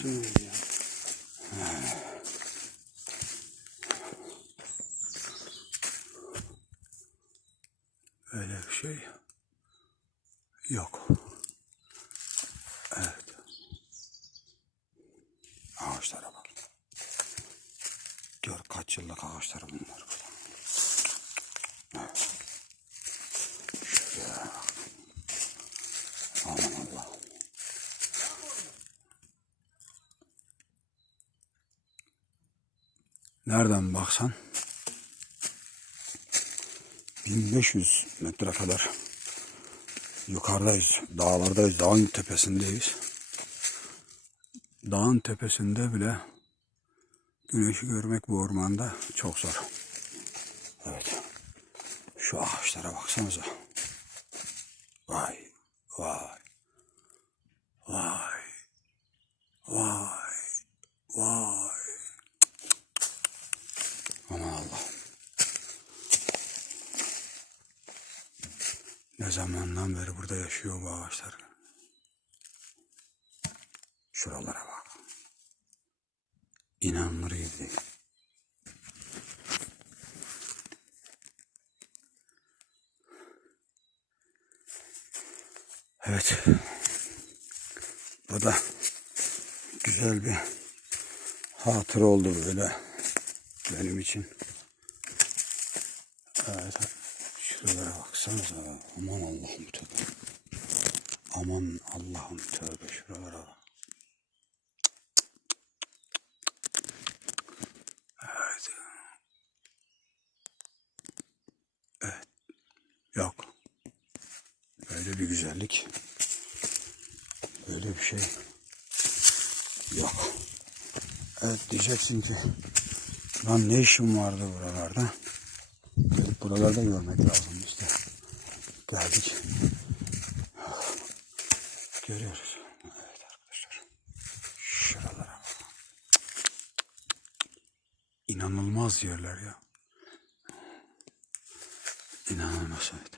Şimdi ya. Öyle bir şey yok. Evet. Ağaçlara bak. Gör kaç yıllık ağaçlar bunlar. Evet. Şuraya bak. Aman Allah. Nereden baksan 1500 metre kadar yukarıdayız. Dağlardayız. Dağın tepesindeyiz. Dağın tepesinde bile güneşi görmek bu ormanda çok zor. Evet. Şu ağaçlara baksanıza. Vay, vay, vay, vay, vay. Ne zamandan beri burada yaşıyor bu ağaçlar. Şuralara bak. İnanılır gibi. Evet. Bu da güzel bir hatır oldu böyle benim için. Evet. Şuralara baksanıza. Aman Allah'ım tövbe. Aman Allah'ım tövbe şuralara bak. Evet. Evet. Yok. Böyle bir güzellik. Böyle bir şey yok. Evet diyeceksin ki lan ne işim vardı buralarda? Buralarda görmek lazım işte. Geldik. Görüyoruz. Evet arkadaşlar. Şuralara. İnanılmaz yerler ya. İnanılmaz evet.